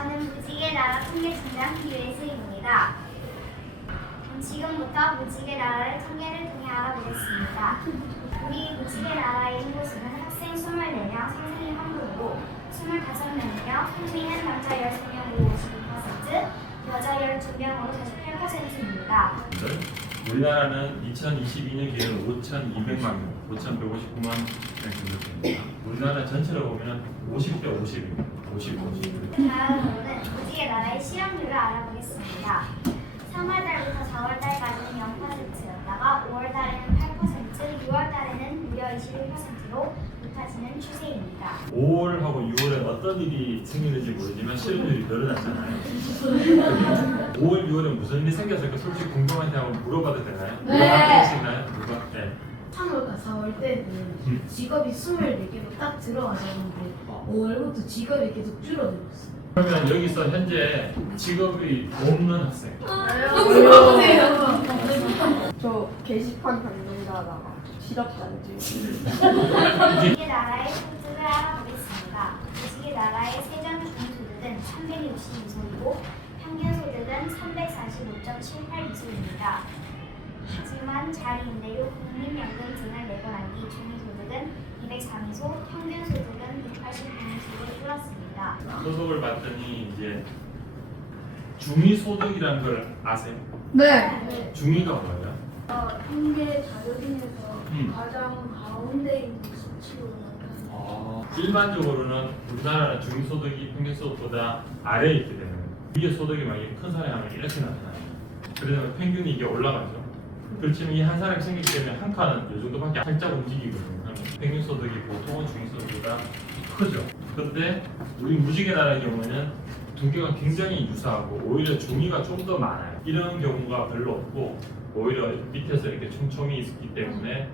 저는 무지개 나라 통계 중장 유혜수입니다. 지금부터 무지개 나라를 통계를 통해 알아보겠습니다. 우리 무지개 나라의 인구수는 학생 24명, 선생님 1분이고 25명이며 평민은 남자 13명으로 52%, 여자 12명으로 48%입니다. 우리나라는 2022년 기준으로 5,200만 명, 5,159만 명 정도 됩니다. 우리나라 전체로 보면 50대 50입니다. 50. 다음으로는 무지개 나라의 실업률을 알아보겠습니다. 3월달부터 4월달까지는 0%였다가 5월달에는 8%, 6월달에는 무려 21%로 높아지는 추세입니다. 5월하고 6월에 어떤 일이 생기는지 모르지만 실업률이 늘어났잖아요. 5월, 6월에 무슨 일이 생겼을까 솔직히 궁금한데 한번 물어봐도 되나요? 네. 누가 있나요? 누가? 네. 3월과 4월 때는 직업이 24개로 딱 들어가셨는데 5월부터 직업이 계속 줄어들었어요. 그러면 여기서 현재 직업이 없는 학생. 저 게시판 담당자다가 실업자인지. 무지개 나라의 소득을 알아보겠습니다. 무지개 나라의 세전 중소득은 362소이고 평균 소득은 345.78미소입니다. 하지만 자리임대료, 국민연금 등을 내고 난 뒤 중위소득은 204미소, 평균 소득은 189미소로 줄었습니다. 소득을 받더니 이제 중위소득이라는 걸 아세요? 네. 중위가 뭐예요? 통계 자료 중에서 음. 가장 가운데 있는 수치로 나타나는. 일반적으로는 우리나라는 중위소득이 평균소득보다 아래에 있기 때문에 위에 소득이 많이 큰 사람이 하면 이렇게 나타나요. 그러면 평균이 이게 올라가죠. 그렇지만 이 한 사람이 생기기 때문에 한 칸은 이 정도밖에 살짝 움직이거든요. 그러면 평균소득이 보통은 중위소득보다 크죠. 그런데 우리 무지개 나라의 경우는 두 개가 굉장히 유사하고 오히려 중위가 좀 더 많아요. 이런 경우가 별로 없고 오히려 밑에서 이렇게 촘촘히 있기 때문에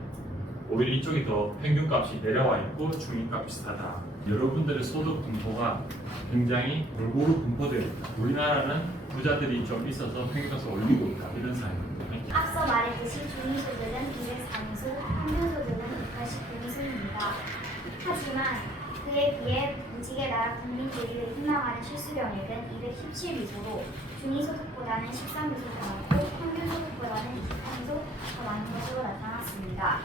오히려 이쪽이 더 평균값이 내려와 있고 중위값 비슷하다. 여러분들의 소득 분포가 굉장히 골고루 분포되어 있다. 우리나라는 부자들이 좀 있어서 평균값을 올리고 있다. 이런 사회입니다. 앞서 말했듯이 중위소득은 204미소, 평균소득은 189미소입니다. 하지만 그에 비해 무지개 나라 국민들이 희망하는 실수령액은 217미소로 중위소득보다는 13미소 더 많고 평균소득보다는 24미소 더 많은 것으로 나타났습니다.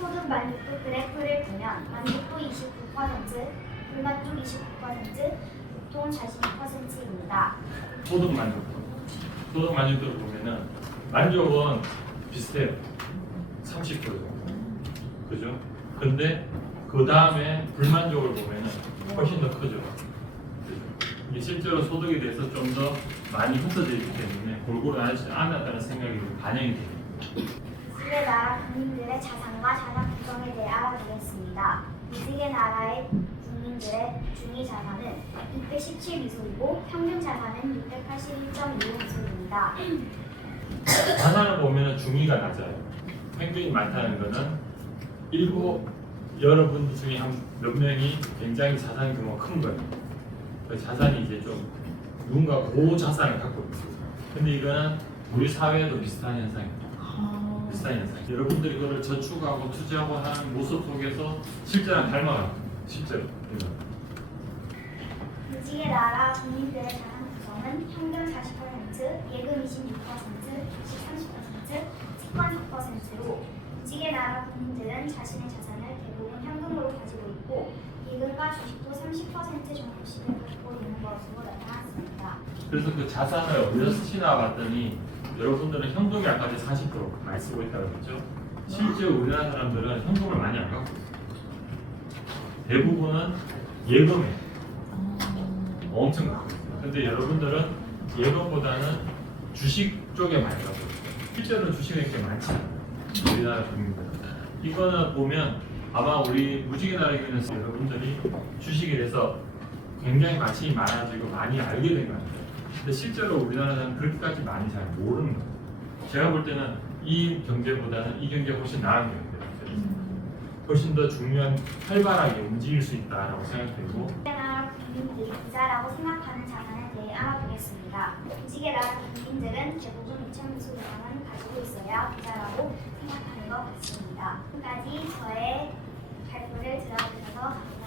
소득 만족도 그래프를 보면 만족도 29%, 불만족 29%, 보통 자신 2%입니다. 소득 만족도. 소득 만족도를 보면은 만족은 비슷해요. 30% 정도. 그죠? 근데 그 다음에 불만족을 보면은 훨씬 더 크죠. 그죠? 이게 실제로 소득에 대해서 좀 더 많이 흩어져 있기 때문에 골고루 나지 않았다는 생각이 반영이 됩니다. 무지개 나라 국민들의 자산과 자산 구성에 대해 알아보겠습니다. 무지개 나라의 국민들의 중위 자산은 617미소이고 평균 자산은 681.25미소입니다. 자산을 보면 중위가 낮아요. 평균이 많다는 거는 여러분 중에 한 몇 명이 굉장히 자산 규모가 큰 거예요. 그 자산이 이제 좀 누군가 고자산을 갖고 있어요. 근데 이거는 우리 사회에도 비슷한 현상입니다. 비슷한 현상. 여러분들이 이거를 저축하고 투자하고 하는 모습 속에서 실제랑 닮아가요. 실제로. 무지개 나라 국민들의 자산 구성은 현금 40%, 예금 26%, 주식 30%, 채권 4%로 무지개 나라 국민들은 자신의 자산을 대부분 현금으로 가지고 있고 예금과 주식도 30% 정도씩을 갖고 있는 것으로 나타났습니다. 그래서 그 자산을 어디서 쓰시나 봤더니 여러분들은 현금이 아까 40% 많이 쓰고 있다고 그랬죠? 실제 우리나라 사람들은 현금을 많이 안 갖고 있어요. 대부분은 예금에 엄청 갖고 있어요. 근데 여러분들은 예금보다는 주식 쪽에 많이 갖고 있어요. 실제로는 주식이 이렇게 많지 않아요. 우리나라 국민들은. 이거는 보면 아마 우리 무지개 나라에 있는 여러분들이 주식에 대해서 굉장히 관심이 많아지고 많이 알게 된 것 같아요. 근데 실제로 우리나라는 그렇게까지 많이 잘 모르는 거예요. 제가 볼 때는 이 경제보다는 이 경제가 훨씬 나은 경제예요. 훨씬 더 중요한 활발하게 움직일 수 있다라고 생각되고 무지개 나라 국민들이 부자라고 생각하는 자산에 대해 알아보겠습니다. 무지개 나라 국민들은 대부분 2,000미소 이상은 가지고 있어야 부자라고 생각하는 것 같습니다. 지금까지 저의 발표를 들어주셔서 감사합니다.